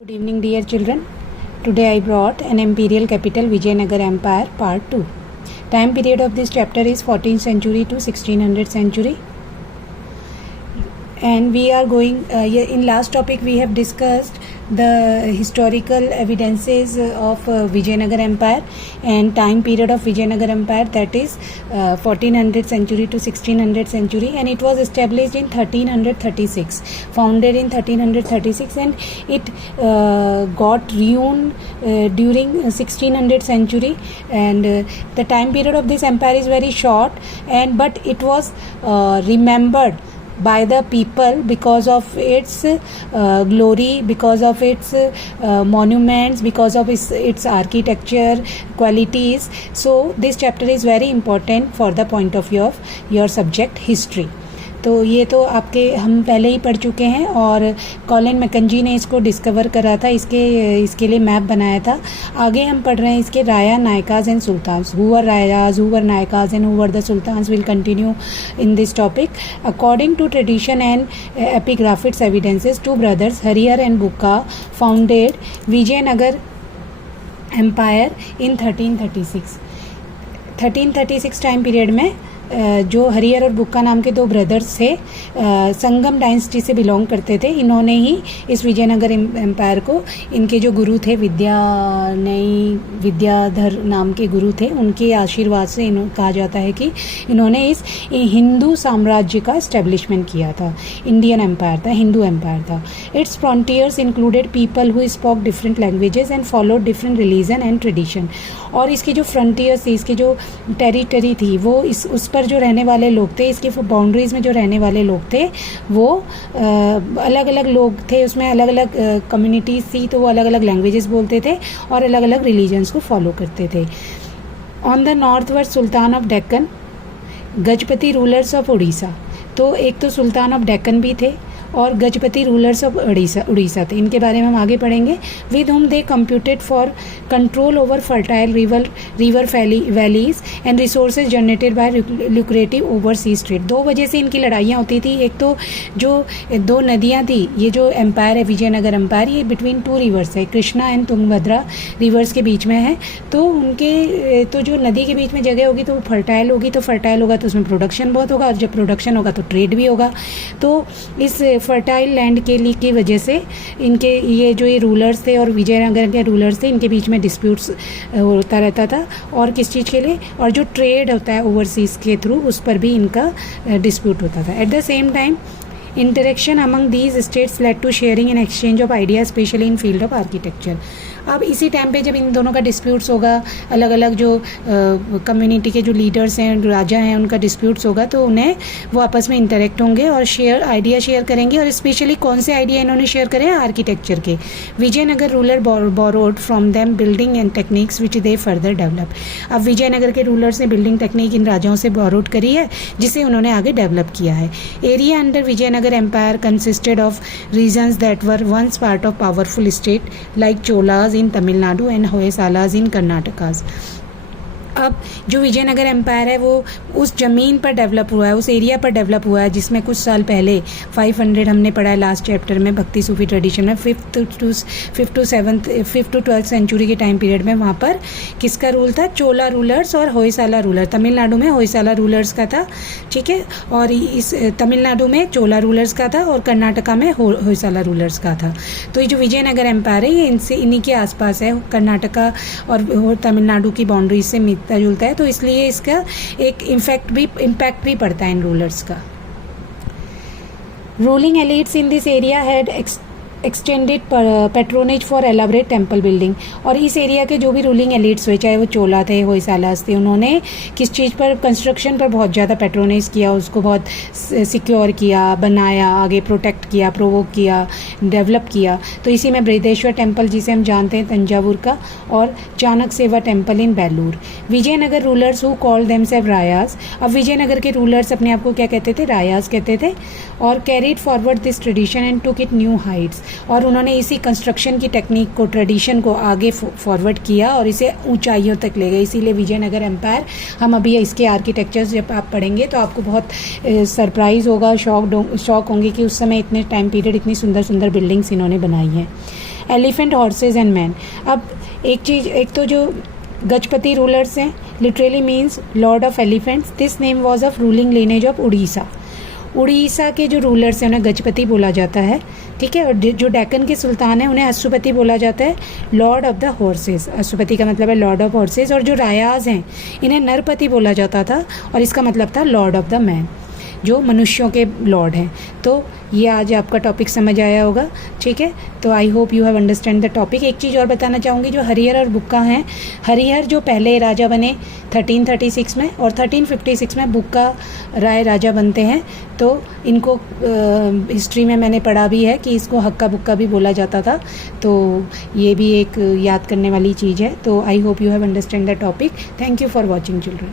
Good evening, dear children. Today I brought an imperial capital Vijayanagar Empire part 2. Time period of this chapter is 14th century to 1600 century. And we are going in last topic we have discussed the historical evidences of Vijayanagar Empire and time period of Vijayanagar Empire, that is 1400 century to 1600 century, and it was established in 1336, founded in 1336, and it got ruined during 1600 century, and the time period of this empire is very short, and but it was remembered by the people because of its glory, because of its monuments, because of its architecture qualities. So this chapter is very important for the point of view of your subject history. तो ये तो आपके हम पहले ही पढ़ चुके हैं और कॉलिन मैकेंजी ने इसको डिस्कवर करा था, इसके लिए मैप बनाया था. आगे हम पढ़ रहे हैं इसके Raya, Nayakas and sultans. Who were Rayas, who were Nayakas and who were the sultans will continue in this topic. According to tradition and epigraphics evidences, two brothers Harihara and Bukka founded Vijayanagara empire in 1336. 1336 time period में जो हरिहर और बुक्का नाम के दो ब्रदर्स थे, संगम dynasty से belong करते थे. इन्होंने ही इस विजयनगर एम्पायर को, इनके जो गुरु थे विद्याधर नाम के गुरु थे, उनके आशीर्वाद से कहा जाता है कि इन्होंने इस हिंदू साम्राज्य का इस्टेब्लिशमेंट किया था. इंडियन एम्पायर था, हिंदू एम्पायर था. It's frontiers included people who spoke different languages and followed different religion and tradition. और इसकी जो फ्रंटियर्स थी, इसकी जो टेरिटरी थी, वो उस पर जो रहने वाले लोग थे, इसके बाउंड्रीज में जो रहने वाले लोग थे, वो अलग अलग लोग थे. उसमें अलग अलग कम्युनिटीज़ थी, तो वो अलग अलग लैंग्वेजेस बोलते थे और अलग अलग रिलीजन्स को फॉलो करते थे. On the north word Sultan of Deccan, Gajapati rulers of Orissa. तो एक तो सुल्तान ऑफ डेक्कन भी थे और गजपति रूलर्स ऑफ उड़ीसा थे. इनके बारे में हम आगे पढ़ेंगे. With whom they computed for control over fertile river valleys and resources generated by lucrative overseas trade. दो वजह से इनकी लड़ाइयाँ होती थी. एक तो जो दो नदियाँ थी, ये जो एम्पायर है विजयनगर एम्पायर, ये बिटवीन टू रिवर्स है, कृष्णा एंड तुंगभद्रा रिवर्स के बीच में है. तो उनके तो जो नदी के बीच में जगह होगी तो वो फर्टाइल होगी, तो फर्टाइल होगा तो उसमें प्रोडक्शन बहुत होगा, और जब प्रोडक्शन होगा तो ट्रेड भी होगा. तो इस फर्टाइल लैंड के लिए की वजह से इनके ये जो ये रूलर्स थे और विजयनगर के रूलर्स थे, इनके बीच में डिस्प्यूट्स होता रहता था. और किस चीज़ के लिए, और जो ट्रेड होता है ओवरसीज़ के थ्रू, उस पर भी इनका डिस्प्यूट होता था. At the same time interaction among these states led to sharing and exchange of idea, specially in field of architecture. अब इसी टाइम पे जब इन दोनों का डिस्प्यूट्स होगा, अलग अलग जो कम्युनिटी के जो लीडर्स हैं, राजा हैं, उनका डिस्प्यूट्स होगा, तो उन्हें वो आपस में इंटरेक्ट होंगे और आइडिया शेयर करेंगे. और स्पेशली कौन से आइडिया इन्होंने शेयर करें, आर्किटेक्चर के. Vijayanagar ruler borrowed from them building and techniques which they further develop. अब विजयनगर के रूलर्स ने बिल्डिंग टेक्निक इन राजाओं से बोरोड करी है, जिसे उन्होंने आगे डेवलप किया है. Area under Vijayanagar empire consisted of regions that were once part of powerful state like Cholas in Tamil Nadu and Hoysalas in Karnataka. अब जो विजयनगर एम्पायर है वो उस ज़मीन पर डेवलप हुआ है, उस एरिया पर डेवलप हुआ है, जिसमें कुछ साल पहले 500 हमने पढ़ा है लास्ट चैप्टर में भक्ति सूफी ट्रेडिशन में, 5th to 12th सेंचुरी के टाइम पीरियड में. वहाँ पर किसका रूल था, चोला रूलर्स और होयसाला रूलर. तमिलनाडु में होयसाला रूलर्स का था, ठीक है, और इस तमिलनाडु में चोला रूलर्स का था और कर्नाटका में होयसाला रूलर्स का था. तो ये जो विजयनगर एम्पायर है, ये इन्हीं के आसपास है, कर्नाटका और तमिलनाडु की बाउंड्री से मिलता जुलता है. तो इसलिए इसका एक इम्पैक्ट भी पड़ता है इन रूलर्स का. Ruling elites in this area had extended patronage for elaborate temple building. और इस एरिया के जो भी रूलिंग एलिट्स हुए, चाहे वो चोला थे, होयसालास थे, उन्होंने किस चीज़ पर, कंस्ट्रक्शन पर बहुत ज़्यादा पैट्रोनेज किया, उसको बहुत सिक्योर किया, बनाया, आगे प्रोटेक्ट किया, प्रोवोक किया, डेवलप किया. तो इसी में बृहदेश्वर टेम्पल, जिसे हम जानते हैं तंजावुर का, और Chennakeshava temple in Belur. Vijayanagara rulers who call themselves Rayas. अब विजयनगर के रूलर्स अपने आप को क्या कहते थे, रायाज कहते थे. और carried forward this tradition and took it new Heights. और उन्होंने इसी कंस्ट्रक्शन की टेक्निक को, ट्रेडिशन को आगे फॉरवर्ड किया और इसे ऊंचाइयों तक ले गए. इसीलिए विजयनगर एम्पायर, हम अभी इसके आर्किटेक्चर्स जब आप पढ़ेंगे तो आपको बहुत सरप्राइज़ होगा, शॉक होंगे कि उस समय इतने टाइम पीरियड इतनी सुंदर सुंदर बिल्डिंग्स इन्होंने बनाई हैं. Elephant, horses and man. अब एक तो जो गजपति रूलर्स हैं, literally means Lord of elephants. This name was of ruling lineage of Orissa. Orissa के जो रूलर्स हैं उन्हें गजपति बोला जाता है, ठीक है। और जो डेक्कन के सुल्तान हैं उन्हें अश्वपति बोला जाता है, Lord of the horses. Ashwapati का मतलब है लॉर्ड ऑफ हॉर्सेस। और जो रायाज हैं इन्हें नरपति बोला जाता था, और इसका मतलब था लॉर्ड ऑफ द मैन, जो मनुष्यों के लॉर्ड हैं। तो ये आज आपका टॉपिक समझ आया होगा, ठीक है। तो I hope you have understand the topic. एक चीज़ और बताना चाहूँगी, जो हरिहर और बुक्का हैं, हरिहर जो पहले राजा बने 1336 में, और 1356 में बुक्का राय राजा बनते हैं। तो इनको हिस्ट्री में मैंने पढ़ा भी है कि इसको हक्का बुक्का भी बोला जाता था। तो ये भी एक याद करने वाली चीज़ है। तो I hope you have understand the topic. Thank you for watching children.